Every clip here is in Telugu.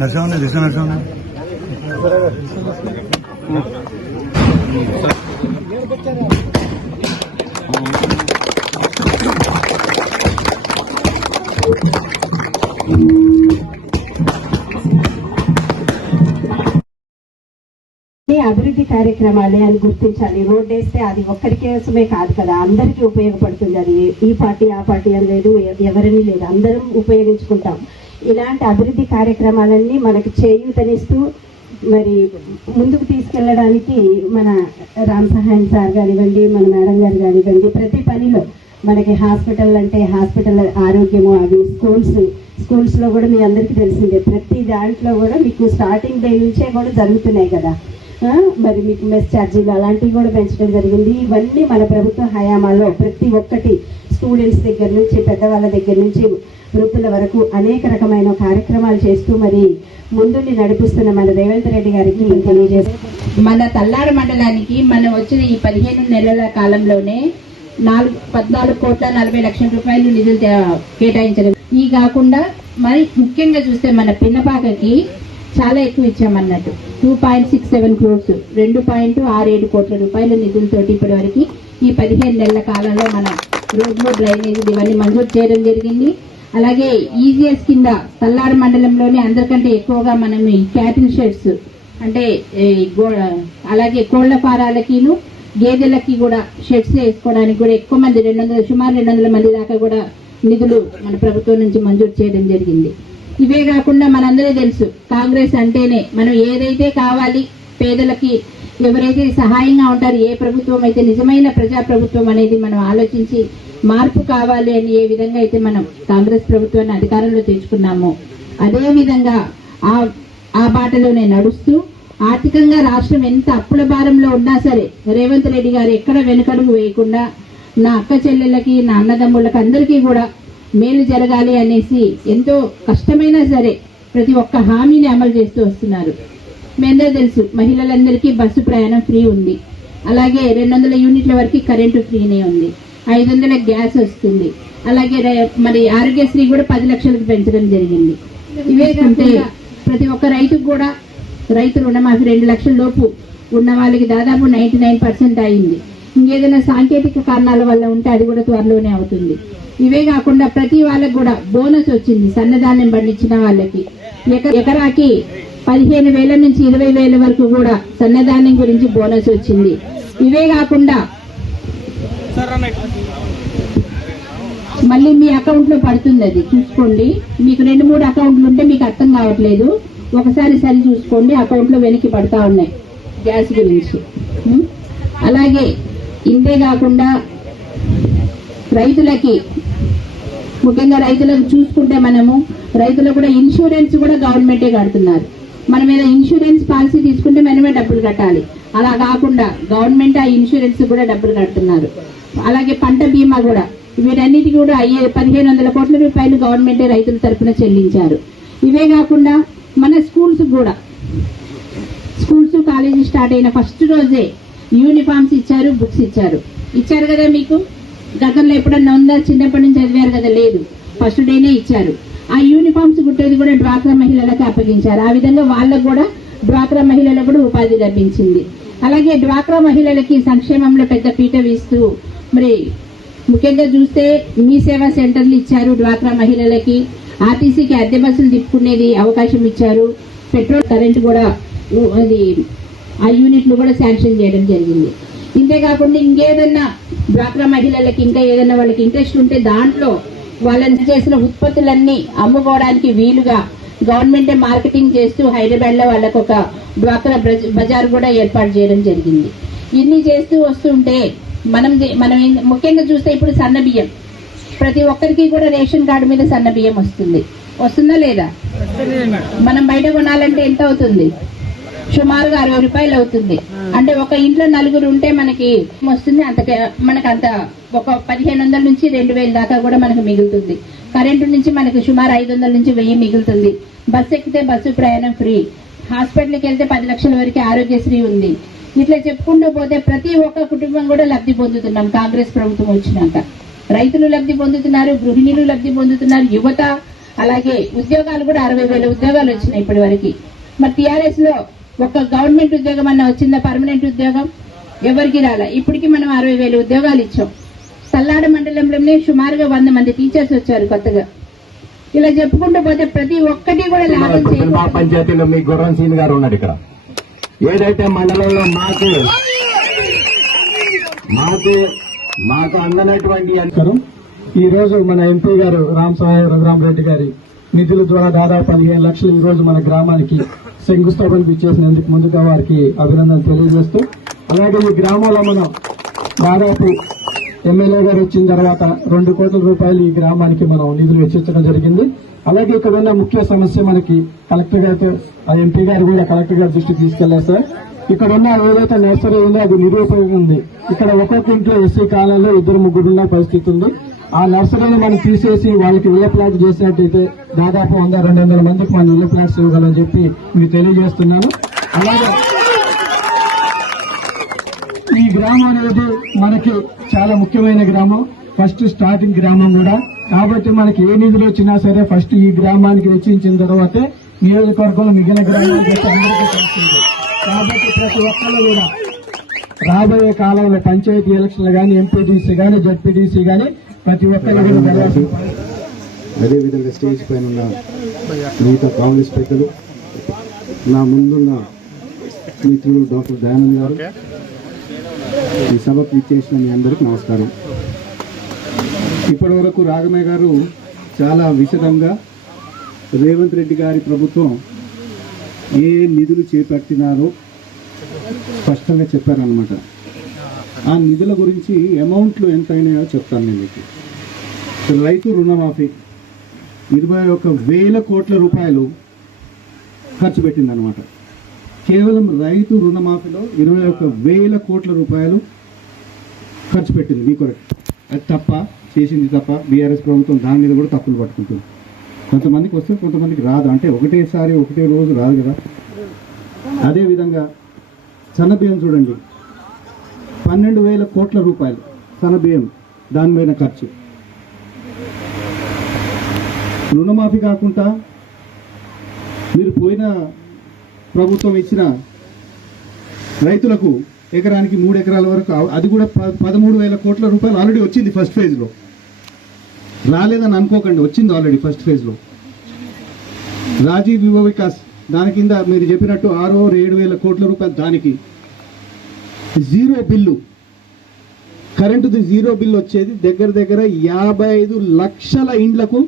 నరసింహ దిశ నరసింహ అభివృద్ధి కార్యక్రమాలే అని గుర్తించాలి. రోడ్ వేస్తే అది ఒక్కరి కోసమే కాదు కదా. అందరికీ ఉపయోగపడుతుంది అది. ఈ పార్టీ ఆ పార్టీ అని లేదు ఎవరిని లేదు. అందరం ఉపయోగించుకుంటాం. ఇలాంటి అభివృద్ధి కార్యక్రమాలన్నీ మనకు చేయూతనిస్తూ మరి ముందుకు తీసుకెళ్ళడానికి మన రామ్ సహాయం సార్ కానివ్వండి మన మేడం గారు కానివ్వండి ప్రతి పనిలో మనకి హాస్పిటల్ అంటే హాస్పిటల్ ఆరోగ్యము అవి స్కూల్స్ స్కూల్స్లో కూడా మీ అందరికీ తెలిసిందే. ప్రతి దాంట్లో కూడా మీకు స్టార్టింగ్ డే నుంచే కూడా జరుగుతున్నాయి కదా. మరి మీకు మెస్ ఛార్జీలు అలాంటివి కూడా పెంచడం జరిగింది. ఇవన్నీ మన ప్రభుత్వ హయామాలో ప్రతి ఒక్కటి స్టూడెంట్స్ దగ్గర నుంచి పెద్దవాళ్ళ దగ్గర నుంచి వృద్ధుల వరకు అనేక రకమైన కార్యక్రమాలు చేస్తూ మరి ముందుండి నడిపిస్తున్న మన రేవంత్ రెడ్డి గారికి తెలియజేస్తాం మన తల్లారు మండలానికి మనం వచ్చిన ఈ పదిహేను నెలల కాలంలోనే నాలుగు పద్నాలుగు కోట్ల నలభై లక్షల రూపాయలు నిధులు కేటాయించడం. ఈ కాకుండా మరి ముఖ్యంగా చూస్తే మన పిన్నపాకకి చాలా ఎక్కువ ఇచ్చామన్నట్టు. Two point six seven crores రెండు పాయింట్ ఆరు ఏడు కోట్ల రూపాయల నిధులతోటి ఇప్పటి వరకు ఈ పదిహేను నెలల కాలంలో మన రోడ్లు డ్రైనేజ్ ఇవన్నీ మంజూరు చేయడం జరిగింది. అలాగే ఈజీఎస్ కింద తల్లారు మండలంలోనే అందరికంటే ఎక్కువగా మనం ఈ క్యాటిల్ షెడ్స్ అంటే గో- అలాగే కోళ్ళ ఫారాలకిను గేదెలకి కూడా షెడ్స్ వేసుకోవడానికి కూడా ఎక్కువ మంది రెండు వందల సుమారు రెండు వందల మంది దాకా కూడా నిధులు మన ప్రభుత్వం నుంచి మంజూరు చేయడం జరిగింది. ఇవే కాకుండా మనందరూ తెలుసు కాంగ్రెస్ అంటేనే మనం ఏదైతే కావాలి పేదలకి ఎవరైతే సహాయంగా ఉంటారో ఏ ప్రభుత్వం అయితే నిజమైన ప్రజా ప్రభుత్వం అనేది మనం ఆలోచించి మార్పు కావాలి అని ఏ విధంగా అయితే మనం కాంగ్రెస్ ప్రభుత్వాన్ని అధికారంలో తెచ్చుకున్నామో అదే విధంగా ఆ ఆ బాటలోనే నడుస్తూ ఆర్థికంగా రాష్ట్రం ఎంత అప్పుల భారంలో ఉన్నా సరే రేవంత్ రెడ్డి గారు ఎక్కడ వెనుకడుగు వేయకుండా నా అక్క చెల్లెళ్ళకి నా అన్నదమ్ముళ్ళకి అందరికీ కూడా మేలు జరగాలి అనేసి ఎంతో కష్టమైనా సరే ప్రతి ఒక్క హామీని అమలు చేస్తూ వస్తున్నారు. మీ అందరూ తెలుసు మహిళలందరికీ బస్సు ప్రయాణం ఫ్రీ ఉంది. అలాగే రెండు వందల యూనిట్ల వరకు కరెంటు ఫ్రీనే ఉంది. ఐదు వందల గ్యాస్ వస్తుంది. అలాగే మరి ఆరోగ్యశ్రీ కూడా పది లక్షలకు పెంచడం జరిగింది. ఇవే కంటే ప్రతి ఒక్క రైతుకు కూడా రైతు రుణమాఫీ రెండు లక్షల లోపు ఉన్న వాళ్ళకి దాదాపు నైన్టీ నైన్ పర్సెంట్ అయింది. ఇంకేదైనా సాంకేతిక కారణాల వల్ల ఉంటే అది కూడా త్వరలోనే అవుతుంది. ఇవే కాకుండా ప్రతి వాళ్ళకి కూడా బోనస్ వచ్చింది సన్నధాన్యం పండించిన వాళ్ళకి. ఎక- ఎకరాకి పదిహేను వేల నుంచి ఇరవై వేల వరకు కూడా సన్నదానం గురించి బోనస్ వచ్చింది. ఇవే కాకుండా మళ్ళీ మీ అకౌంట్లో పడుతుంది అది. చూసుకోండి. మీకు రెండు మూడు అకౌంట్లు ఉంటే మీకు అర్థం కావట్లేదు. ఒకసారి సరి చూసుకోండి. అకౌంట్లో వెనక్కి పడతా ఉన్నాయి. గ్యాస్ గురించి. అలాగే ఇంతే కాకుండా రైతులకి ముఖ్యంగా రైతులకు చూసుకుంటే మనము రైతులకు కూడా ఇన్సూరెన్స్ కూడా గవర్నమెంటే కడుతున్నారు. మనం ఏదో ఇన్సూరెన్స్ పాలసీ తీసుకుంటే మనమే డబ్బులు కట్టాలి. అలా కాకుండా గవర్నమెంట్ ఆ ఇన్సూరెన్స్ కూడా డబ్బులు కడుతున్నారు. అలాగే పంట బీమా కూడా. వీటన్నిటి కూడా అయ్యే పదిహేను వందల కోట్ల రూపాయలు గవర్నమెంటే రైతుల తరపున చెల్లించారు. ఇవే కాకుండా మన స్కూల్స్ కూడా. స్కూల్స్ కాలేజీ స్టార్ట్ అయిన ఫస్ట్ రోజే యూనిఫామ్స్ ఇచ్చారు బుక్స్ ఇచ్చారు. ఇచ్చారు కదా మీకు? గతంలో ఎప్పుడన్నా ఉందా? చిన్నప్పటి నుంచి చదివారు కదా లేదు. ఫస్ట్ డేనే ఇచ్చారు. ఆ యూనిఫామ్స్ కుట్టేది కూడా డ్వాక్రా మహిళలకు అప్పగించారు. ఆ విధంగా వాళ్ళకు కూడా డ్వాక్రా మహిళలకు కూడా ఉపాధి లభించింది. అలాగే డ్వాక్రా మహిళలకి సంక్షేమంలో పెద్ద పీట వేస్తూ మరి ముఖ్యంగా చూస్తే మీ సేవా సెంటర్లు ఇచ్చారు డ్వాక్రా మహిళలకి. ఆర్టీసీకి అద్దె బస్సులు తిప్పుకునేది అవకాశం ఇచ్చారు. పెట్రోల్ కరెంట్ కూడా అది ఆ యూనిట్లు కూడా శాంక్షన్ చేయడం జరిగింది. ఇంతే కాకుండా ఇంకేదన్నా డ్వాక్రా మహిళలకి ఇంకా ఏదన్నా వాళ్ళకి ఇంట్రెస్ట్ ఉంటే దాంట్లో వాళ్ళని చేసిన ఉత్పత్తులన్నీ అమ్ముకోవడానికి వీలుగా గవర్నమెంటే మార్కెటింగ్ చేస్తూ హైదరాబాద్లో వాళ్ళకు ఒక డ్వాక్రా బజార్ కూడా ఏర్పాటు చేయడం జరిగింది. ఇన్ని చేస్తూ వస్తుంటే మనం మనం ముఖ్యంగా చూస్తే ఇప్పుడు సన్న బియ్యం. ప్రతి ఒక్కరికి కూడా రేషన్ కార్డు మీద సన్న బియ్యం వస్తుంది. వస్తుందా లేదా? మనం బయట కొనాలంటే ఎంత అవుతుంది? సుమారుగా అరవై రూపాయలు అవుతుంది. అంటే ఒక ఇంట్లో నలుగురు ఉంటే మనకి వస్తుంది. అంత మనకు అంత ఒక పదిహేను వందల నుంచి రెండు వేల దాకా కూడా మనకు మిగులుతుంది. కరెంటు నుంచి మనకు సుమారు ఐదు వందల నుంచి వెయ్యి మిగులుతుంది. బస్సు ఎక్కితే బస్సు ప్రయాణం ఫ్రీ. హాస్పిటల్కి వెళ్తే పది లక్షల వరకు ఆరోగ్యశ్రీ ఉంది. ఇట్లా చెప్పుకుంటూ పోతే ప్రతి ఒక్క కుటుంబం కూడా లబ్ధి పొందుతున్నాం. కాంగ్రెస్ ప్రభుత్వం వచ్చినాక. రైతులు లబ్ధి పొందుతున్నారు గృహిణులు లబ్ధి పొందుతున్నారు యువత అలాగే ఉద్యోగాలు కూడా అరవై వేల ఉద్యోగాలు వచ్చినాయి ఇప్పటి వరకు మరి టిఆర్ఎస్లో ఒక గవర్నమెంట్ ఉద్యోగం అన్న వచ్చిందా పర్మనెంట్ ఉద్యోగం ఎవరికి రాలే? ఇప్పటికి మనం అరవై వేల ఉద్యోగాలు ఇచ్చాం. సల్లాడ మండలంలోనే సుమారుగా వంద మంది టీచర్స్ వచ్చారు కొత్తగా. ఇలా చెప్పుకుంటూ పోతే ప్రతి ఒక్కటి కూడా లాభం మా. పంచాయతీలో మీ గుర్రం సీన్ గారు ఉన్నాడు ఇక్కడ. ఏదైతే మండలంలో మాకు మాకు మాకు అందనటువంటి నమస్కారం. ఈ రోజు మన ఎంపీ గారు రామ్ సాయి రఘురామరెడ్డి గారి నిధుల ద్వారా దాదాపు పదిహేను లక్షలు ఈ రోజు మన గ్రామానికి శంకుస్థాపనకు ఇచ్చేసినందుకు ముందుగా వారికి అభినందన తెలియజేస్తూ అలాగే ఈ గ్రామంలో మనం దాదాపు ఎమ్మెల్యే గారు వచ్చిన తర్వాత రెండు కోట్ల రూపాయలు ఈ గ్రామానికి మనం నిధులు వెచ్చించడం జరిగింది. అలాగే ఇక్కడ ఉన్న ముఖ్య సమస్య మనకి కలెక్టర్ గారితో ఆ ఎంపీ గారు కూడా కలెక్టర్ గారి దృష్టికి తీసుకెళ్ళారు సార్. ఇక్కడ ఉన్న ఏదైతే నర్సరీ ఉందో అది నిరుపయోగం ఉంది. ఇక్కడ ఒక్కొక్క ఇంట్లో ఎస్సీ కాలంలో ఇద్దరు ముగ్గురున్న పరిస్థితి ఉంది. ఆ నర్సరీని మనం తీసేసి వాళ్ళకి ఇళ్ళ చేసినట్టయితే దాదాపు వంద రెండు వందల మందికి మనం ఇల్లు ప్లాట్స్ ఇవ్వగలని చెప్పి మీకు తెలియజేస్తున్నాను. అలాగే ఈ గ్రామం అనేది మనకి చాలా ముఖ్యమైన గ్రామం. ఫస్ట్ స్టార్టింగ్ గ్రామం కూడా. కాబట్టి మనకి ఏ నిధులు వచ్చినా సరే ఫస్ట్ ఈ గ్రామానికి వెచ్చించిన తర్వాతే నియోజకవర్గంలో మిగిలిన గ్రామానికి అందరికీ తెలుస్తుంది. కాబట్టి ప్రతి ఒక్కళ్ళు కూడా రాబోయే కాలంలో పంచాయతీ ఎలక్షన్లు కానీ ఎంపీటీసీ కానీ జడ్పీటీసీ కానీ ప్రతి ఒక్కరు కూడా అదేవిధంగా స్టేజ్ పైన ఉన్న మిగతా కాంగ్రెస్ పెద్దలు నా ముందున్న మిత్రులు డాక్టర్ దయానంద్ గారు ఈ సభకు ఇచ్చేసిన మీ అందరికీ నమస్కారం. ఇప్పటి వరకు రాగమయ్య గారు చాలా విశదంగా రేవంత్ రెడ్డి గారి ప్రభుత్వం ఏ నిధులు చేపట్టినారో స్పష్టంగా చెప్పారనమాట ఆ నిధుల గురించి అమౌంట్లు ఎంత అయినాయో చెప్తాను నేను మీకు. రైతు రుణమాఫీ ఇరవై ఒక వేల కోట్ల రూపాయలు ఖర్చు పెట్టిందనమాట కేవలం రైతు రుణమాఫీలో ఇరవై ఒక వేల కోట్ల రూపాయలు ఖర్చు పెట్టింది. మీ కొరకు అది తప్ప చేసింది తప్ప బీఆర్ఎస్ ప్రభుత్వం దాని మీద కూడా తప్పులు పట్టుకుంటుంది. కొంతమందికి వస్తే కొంతమందికి రాదు. అంటే ఒకటేసారి ఒకటే రోజు రాదు కదా. అదేవిధంగా సన్నబియ్యం చూడండి. పన్నెండు వేల కోట్ల రూపాయలు సన్నబియ్యం దానిపైన ఖర్చు. రుణమాఫీ కాకుండా మీరు పోయిన ప్రభుత్వం ఇచ్చిన రైతులకు ఎకరానికి మూడు ఎకరాల వరకు అది కూడా ప- పదమూడు వేల కోట్ల రూపాయలు ఆల్రెడీ వచ్చింది ఫస్ట్ ఫేజ్లో రాలేదని అనుకోకండి వచ్చింది ఆల్రెడీ ఫస్ట్ ఫేజ్లో రాజీవ్ యువ వికాస్ దాని కింద మీరు చెప్పినట్టు ఆరు ఏడు వేల కోట్ల రూపాయలు దానికి. జీరో బిల్లు కరెంటుది జీరో బిల్లు వచ్చేది దగ్గర దగ్గర యాభై ఐదు లక్షల ఇండ్లకు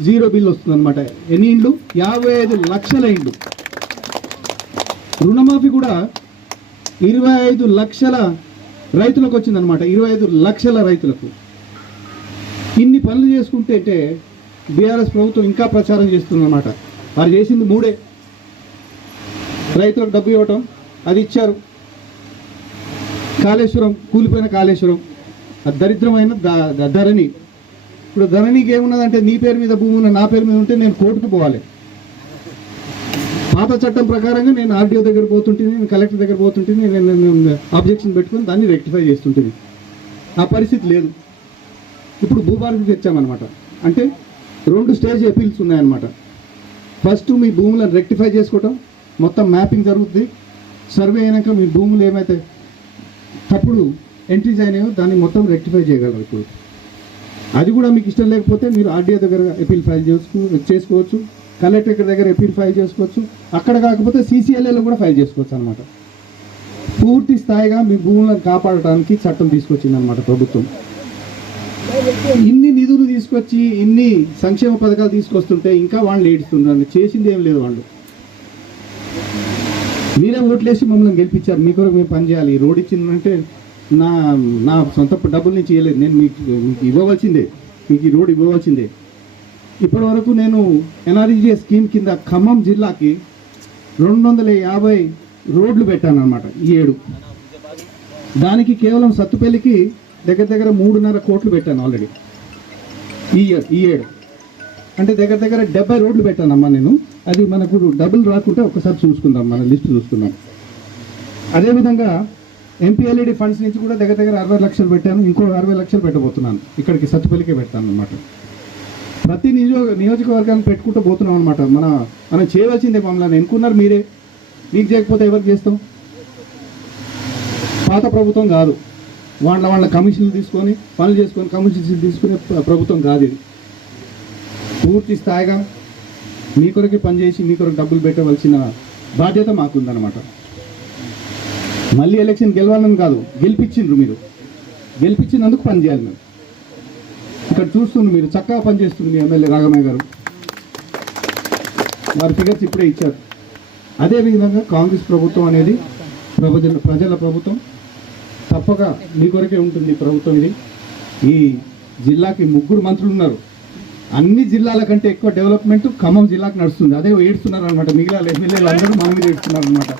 జీరో బిల్ వస్తుంది అనమాట ఎన్ని ఇండ్లు? యాభై ఐదు లక్షల ఇండ్లు. రుణమాఫీ కూడా ఇరవై ఐదు లక్షల రైతులకు వచ్చిందనమాట ఇరవై ఐదు లక్షల రైతులకు. ఇన్ని పనులు చేసుకుంటే బీఆర్ఎస్ ప్రభుత్వం ఇంకా ప్రచారం చేస్తుందన్నమాట. వారు చేసింది మూడే. రైతులకు డబ్బు ఇవ్వటం అది ఇచ్చారు. కాళేశ్వరం కూలిపోయిన కాళేశ్వరం. దరిద్రమైన ధరణి. ఇప్పుడు ధరణికి ఏమున్నదంటే నీ పేరు మీద భూమి ఉన్న నా పేరు మీద ఉంటే నేను కోర్టుకు పోవాలి. పాత చట్టం ప్రకారంగా నేను ఆర్డీఓ దగ్గర పోతుంటే నేను కలెక్టర్ దగ్గర పోతుంటుంది నేను అబ్జెక్షన్ పెట్టుకొని దాన్ని రెక్టిఫై చేస్తుంటుంది ఆ పరిస్థితి లేదు. ఇప్పుడు భూభారతి తెచ్చామన్నమాట. అంటే రెండు స్టేజ్ అపీల్స్ ఉన్నాయన్నమాట. ఫస్ట్ మీ భూములను రెక్టిఫై చేసుకోవటం మొత్తం మ్యాపింగ్ జరుగుతుంది సర్వే అయినాక మీ భూములు ఏమైతే తప్పుడు ఎంట్రీస్ అయినాయో దాన్ని మొత్తం రెక్టిఫై చేయగలరు ఇప్పుడు. అది కూడా మీకు ఇష్టం లేకపోతే మీరు ఆర్డీఏ దగ్గర అపీల్ ఫైల్ చేసుకో చేసుకోవచ్చు. కలెక్టర్ దగ్గర అపీల్ ఫైల్ చేసుకోవచ్చు. అక్కడ కాకపోతే సీసీఎల్ఏలో కూడా ఫైల్ చేసుకోవచ్చు అనమాట పూర్తి స్థాయిగా మీ భూములను కాపాడటానికి చట్టం తీసుకొచ్చింది అనమాట ప్రభుత్వం. ఇన్ని నిధులు తీసుకొచ్చి ఇన్ని సంక్షేమ పథకాలు తీసుకొస్తుంటే ఇంకా వాళ్ళు ఏడుస్తున్నారు చేసింది ఏం లేదు వాళ్ళు. మీరే ఓట్లేసి మమ్మల్ని గెలిపించారు. మీ కొరకు మేము పనిచేయాలి ఈ రోడ్ ఇచ్చిందంటే నా నా సొంత డబ్బుల నుంచి ఇవ్వలేదు నేను మీకు మీకు ఇవ్వవలసిందే. మీకు ఈ రోడ్ ఇవ్వవలసిందే. ఇప్పటి వరకు నేను ఎన్ఆర్జీఏ స్కీమ్ కింద ఖమ్మం జిల్లాకి రెండు వందల యాభై రోడ్లు పెట్టాను ఈ ఏడు. దానికి కేవలం సత్తుపల్లికి దగ్గర దగ్గర మూడున్నర కోట్లు పెట్టాను ఆల్రెడీ. ఈ ఇయర్ ఈ ఏడు. అంటే దగ్గర దగ్గర డెబ్బై రోడ్లు పెట్టానమ్మా నేను. అది మనకు డబ్బులు రాకుంటే ఒకసారి చూసుకుందాం మన లిస్ట్ చూసుకుందాం. అదేవిధంగా ఎంపీఎల్ఈడి ఫండ్స్ నుంచి కూడా దగ్గర దగ్గర అరవై లక్షలు పెట్టాను ఇంకో అరవై లక్షలు పెట్టబోతున్నాను. ఇక్కడికి సత్తుపల్లికే పెడతాను అనమాట ప్రతి నియోజక నియోజకవర్గాన్ని పెట్టుకుంటూ పోతున్నాం అనమాట మన మనం చేయవలసిందే మమ్మల్ని ఎన్నుకున్నారు మీరే. మీకు చేయకపోతే ఎవరికి చేస్తాం? పాత ప్రభుత్వం కాదు. వాళ్ళ వాళ్ళ కమిషన్లు తీసుకొని పనులు చేసుకొని కమిషన్స్ తీసుకునే ప్రభుత్వం కాదు ఇది. పూర్తి స్థాయిగా మీ కొరకే పనిచేసి మీ కొరకు డబ్బులు పెట్టవలసిన బాధ్యత మాకుందనమాట మళ్ళీ ఎలక్షన్ గెలవాలని కాదు గెలిపించిండ్రు మీరు. గెలిపించినందుకు పని చేయాలి మేము ఇక్కడ చూస్తుండ్రు మీరు చక్కగా పనిచేస్తుంది మీ ఎమ్మెల్యే రాఘమయ్య గారు. వారి ఫిగర్స్ ఇప్పుడే ఇచ్చారు. అదేవిధంగా కాంగ్రెస్ ప్రభుత్వం అనేది ప్రజల ప్రజల ప్రభుత్వం. తప్పక మీ కొరకే ఉంటుంది ప్రభుత్వం ఇది. ఈ జిల్లాకి ముగ్గురు మంత్రులు ఉన్నారు. అన్ని జిల్లాల కంటే ఎక్కువ డెవలప్మెంట్ ఖమ్మం జిల్లాకు నడుస్తుంది. అదే ఏడుస్తున్నారు అనమాట మిగిలిన ఎమ్మెల్యేలు అందరూ మా మీద ఏడుస్తున్నారు అనమాట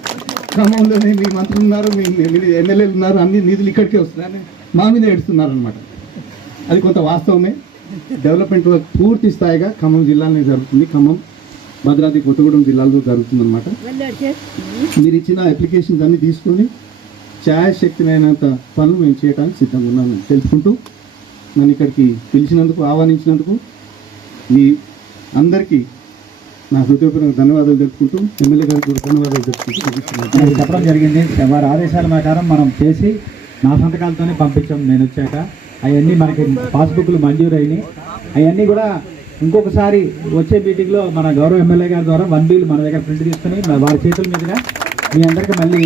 ఖమ్మంలోనే మీ మంత్రులు ఉన్నారు మీ ఎమ్మెల్యేలు ఉన్నారు అన్ని నిధులు ఇక్కడికే వస్తున్నాయని మా మీద ఏడుస్తున్నారు అనమాట అది కొంత వాస్తవమే. డెవలప్మెంట్ వర్క్ పూర్తి స్థాయిగా ఖమ్మం జిల్లాలోనే జరుగుతుంది. ఖమ్మం భద్రాద్రి కొత్తగూడెం జిల్లాలో జరుగుతుంది అనమాట మీరు ఇచ్చిన అప్లికేషన్స్ అన్ని తీసుకొని ఛాయశక్తినైనంత పనులు మేము చేయడానికి సిద్ధంగా ఉన్నాము తెలుసుకుంటూ నన్ను ఇక్కడికి పిలిచినందుకు ఆహ్వానించినందుకు మీ అందరికీ నా హృదయపూర్వక ధన్యవాదాలు తెలుపుకుంటూ ఎమ్మెల్యే గారికి కూడా ధన్యవాదాలు తెలుపుకుంటూ చెప్పడం జరిగింది. వారి ఆదేశాల ప్రకారం మనం చేసి నా సంతకాలతోనే పంపించాం నేను వచ్చాక. అవన్నీ మనకి పాస్బుక్లు మంజూరు అయినాయి. అవన్నీ కూడా ఇంకొకసారి వచ్చే మీటింగ్లో మన గౌరవ ఎమ్మెల్యే గారి ద్వారా వన్ బిల్ మన దగ్గర ప్రింట్ తీసుకుని వారి చేతుల మీదుగా మీ అందరికీ మళ్ళీ